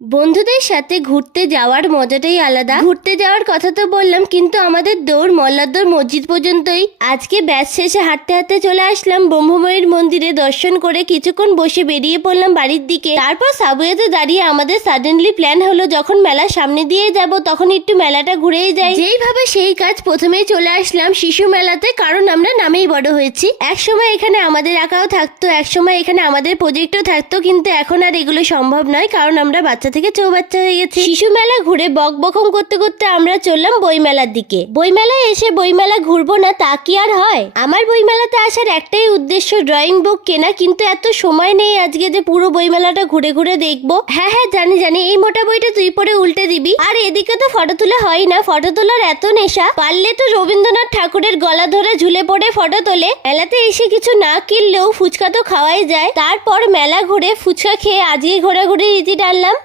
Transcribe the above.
বন্ধুদের সাথে ঘুরতে যাওয়ার মজাটাই আলাদা। ঘুরতে যাওয়ার কথা তো বললাম, কিন্তু আমাদের দৌড় মল্লারদৌড় মসজিদ পর্যন্তই। আজকে ব্যাচ শেষে হাঁটতে হাঁটতে চলে আসলাম ব্রহ্মময়ীর মন্দিরে দর্শন করে কিছুক্ষণ বসে বেরিয়ে পড়লাম বাড়ির দিকে। তারপর সাবওয়েতে দাঁড়িয়ে আমাদের সাডেনলি প্ল্যান হলো যখন মেলার সামনে দিয়ে যাব তখন একটু মেলাটা ঘুরেই যাই। যেইভাবে সেই কাজ প্রথমেই চলে আসলাম শিশু মেলাতে, কারণ আমরা নামেই বড় হয়েছি। একসময় এখানে আমাদের আঁকাও থাকতো, একসময় এখানে আমাদের প্রজেক্টও থাকতো, কিন্তু এখন আর এগুলো সম্ভব নয়, কারণ আমরা বাচ্চা থেকে চৌবাচ্চা হয়ে গেছে। শিশু মেলা ঘুরে বক বকম করতে করতে আমরা চললাম বইমেলার দিকে। বইমেলায় এসে বইমেলা ঘুরবো না তা কি আর হয়? আমার বইমেলাতে আসার একটাই উদ্দেশ্য, ড্রয়িং বুক কেনা, কিন্তু এত সময় নেই আজকে যে পুরো বইমেলাটা ঘুরে ঘুরে দেখবো। হ্যাঁ হ্যাঁ জানি, এই মোটা বইটা তুই পরে উল্টে দিবি। আর এদিকে তো ফটো তোলা হয় না, ফটো তোলার এত নেশা, পারলে তো রবীন্দ্রনাথ ঠাকুরের গলা ধরে ঝুলে পড়ে ফটো তোলে। মেলাতে এসে কিছু না কিনলেও ফুচকা তো খাওয়াই যায়। তারপর মেলা ঘুরে ফুচকা খেয়ে আজকে ঘোরাঘুরি রীতি টানলাম।